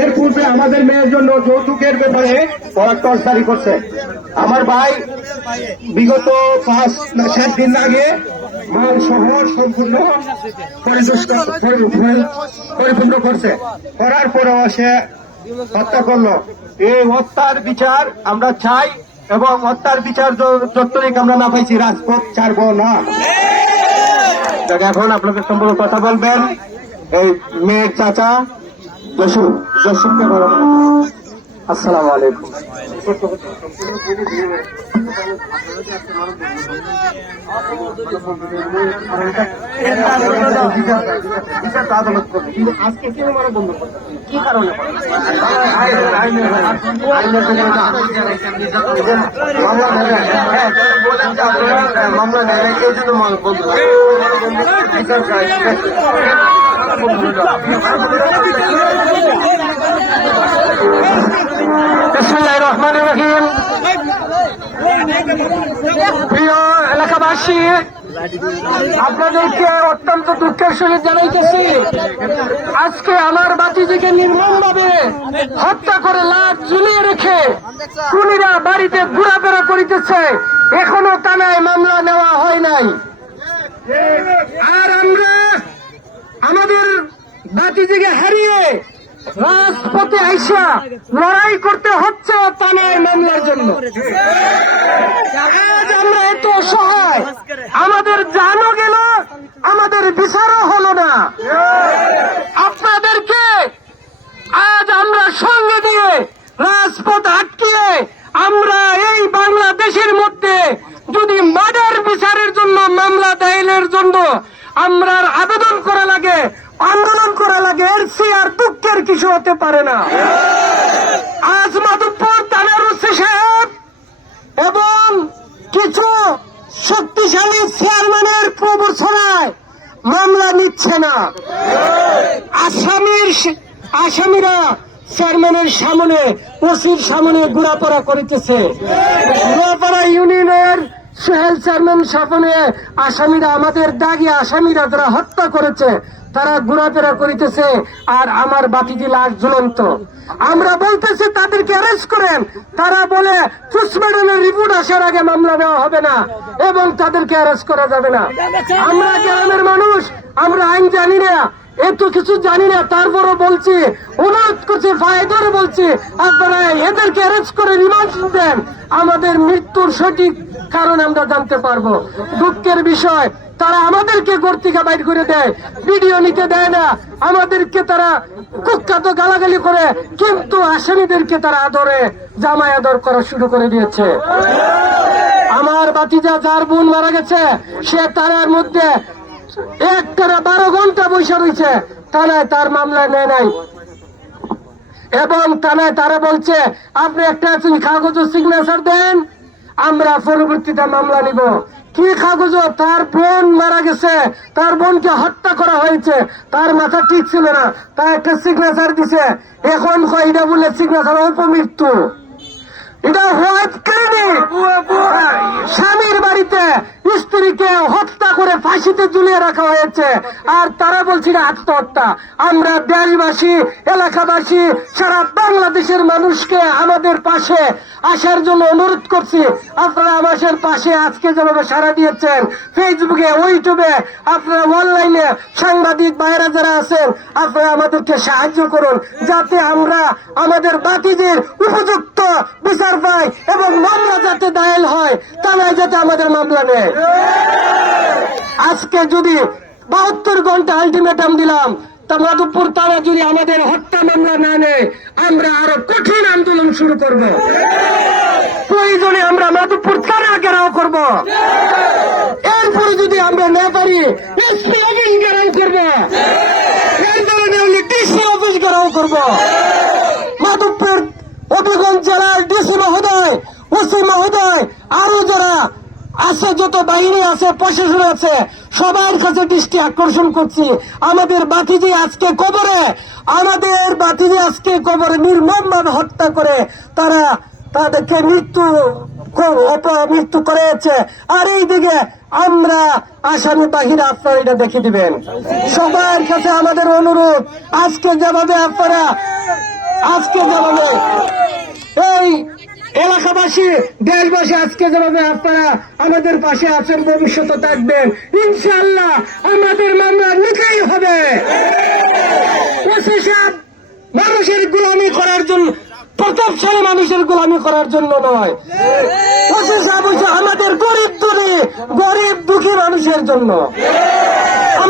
এর পূর্বে আমাদের মেয়ের জন্য যৌতুকের ব্যাপারে টর্চারি করছে। আমার ভাই বিগত 5-7 দিন আগে মাল শহর সম্পূর্ণ পরিপূর্ণ করছে, করার পরেও সে হত্যা করলো। এই হত্যার বিচার আমরা চাই এবং হত্যার বিচার যতটুকু আমরা না পাইছি রাজপথ ছাড়বো না। এখন আপনাদের সম্পর্কে কথা বলবেন এই মেয়ের চাচা জসুরকে। আসসালামু আলাইকুম। আদালত করবে, কিন্তু আজকে কেন মারা বন্ধ করতে কি কারণে? মামলা নেয় এই জন্য বন্ধ। বিসমিল্লাহির রহমানির রহিম। প্রিয় এলাকাবাসী, আপনাদেরকে অত্যন্ত দুঃখের সহিত জানাইতেছি, আজকে আমার বাতিজিকে নির্মমভাবে হত্যা করে লাশ ঝুলিয়ে রেখে খুনিরা বাড়িতে ঘোরাফেরা করিতেছে। এখনো থানায় মামলা নেওয়া হয় নাই। আর আমরা আমাদের বাতিজিকে হারিয়ে রাজপথে আইসা লড়াই করতে হচ্ছে থানায় মামলার জন্য। আজ আমরা এত অসহায়, আমাদের জানও গেল, আমাদের বিচারও হলো না। আপনাদেরকে আজ আমরা সঙ্গে দিয়ে রাজপথ আটকিয়ে আমরা এই বাংলাদেশের মধ্যে যদি মার্ডার বিচারের জন্য মামলা দায়েরের জন্য আমরা আবেদন করা লাগে, আন্দোলন করা লাগে, এর চেয়ে আর দুঃখের কিছু হতে পারে না। আজ মাধবপুর থানার ওসি সাহেব এবং কিছু শক্তিশালী চেয়ারম্যানের প্রবর্তনায় মামলা নিচ্ছে না। আসামিরা চেয়ারম্যানের সামনে, ওসির সামনে ঘোরাফেরা করিতেছে। ঘোরাপাড়া ইউনিয়নের সোহেল চেয়ারম্যান সামনে আসামিরা, আমাদের দাগি আসামিরা যারা হত্যা করেছে, তারা ঘোরাফেরা করিতেছে। আর আমার বাতিজি লাশ ঝুলন্ত। আমরা বলতেছি তাদেরকে অ্যারেস্ট করেন, তারা বলে পোস্টমর্টমের রিপোর্ট আসার আগে মামলা নেওয়া হবে না এবং তাদেরকে অ্যারেস্ট করা যাবে না। আমরা গ্রামের মানুষ, আমরা আইন জানি না, এত কিছু জানি না, তারপরও বলছি, অনুরোধ করছি, ফায়দার বলছি, আপনারা এদেরকে অ্যারেস্ট করে রিমান্ড দেন, আমাদের মৃত্যুর সঠিক কারণ আমরা জানতে পারবো। দুঃখের বিষয়, তারা আমাদেরকে ঘর থেকে বাইর করে দেয়, ভিডিও নিতে দেয় না, আমাদেরকে তারা কুখ্যাত গালাগালি করে, কিন্তু আসামিদেরকে তারা আদরে জামাই আদর করা শুরু করে দিয়েছে। আমার বাতিজা যার বোন মারা গেছে, সে তারার মধ্যে 12 ঘন্টা বসে রয়েছে, থানায় তার মামলা নেয় নাই এবং থানায় তারা বলছে আপনি একটা কাগজ সিগনেচার দেন, আমরা পরবর্তীতে মামলা নিব। কি কাগজ? তার বোন মারা গেছে, তার বোনকে হত্যা করা হয়েছে, তার মাথা ঠিক ছিল না, তার একটা সিগনেচার দিছে। এখন এটা বলে সিগনেচার অপমৃত্যু, এটা হোয়াইট ক্লিনিক। স্বামীর বাড়িতে স্ত্রীকে হত্যা করে ফাঁসিতে ঝুলিয়ে রাখা হয়েছে, আর তারা বলছিল আত্মহত্যা। আমরা দেশবাসী, এলাকাবাসী, সারা বাংলাদেশের মানুষকে আমাদের পাশে আসার জন্য অনুরোধ করছি। আপনারা আমাদের পাশে আজকে যেভাবে সাড়া দিয়েছেন, ফেসবুকে, ইউটিউবে, আপনারা অনলাইনে সাংবাদিক ভাইরা যারা আছেন, আপনারা আমাদেরকে সাহায্য করুন, যাতে আমরা আমাদের বাতিজির উপযুক্ত বিচার পাই এবং মামলা যাতে দায়ের হয়, থানায় যাতে আমাদের মামলা নেয়। আজকে যদি 72 ঘন্টা আলটিমেটাম দিলাম, তা মাধবপুর থানা যদি আমাদের হত্যা মামলা না নেয়, আমরা আরো কঠিন আন্দোলন শুরু করব। প্রয়োজনে আমরা মাধবপুর থানা ঘেরাও করব। এরপরে যদি আমরা না পারি এসপি অফিস ঘেরাও করব, ডিসি অফিস ঘেরাও করব। মাধবপুর হবিগঞ্জ জেলার ডিসি মহোদয়, ওসি মহোদয়, আরো যারা আছে, যত বাহিনী আছে, প্রশাসন আছে, সবার কাছে দৃষ্টি আকর্ষণ করছি, আমাদের বাতিজি আজকে কবরে, আমাদের বাতিজি আজকে কবরে নির্মমভাবে হত্যা করে তারা তাদেরকে মৃত্যু অপমৃত্যু করেছে। আর এইদিকে আমরা আসামি বাহিরে, আপনারা এটা দেখে দিবেন। সবার কাছে আমাদের অনুরোধ, আজকে যেভাবে এই এলাকাবাসী, দেশবাসী আজকে যেভাবে আপনারা আমাদের পাশে আছেন, ভবিষ্যতে থাকবেন ইনশাআল্লাহ। আমাদের মামলা নিতেই হবে। মানুষের গোলামি করার জন্য, প্রতাপশালী মানুষের গোলামি করার জন্য নয়। আমাদের গরিব দুঃখী মানুষের জন্য।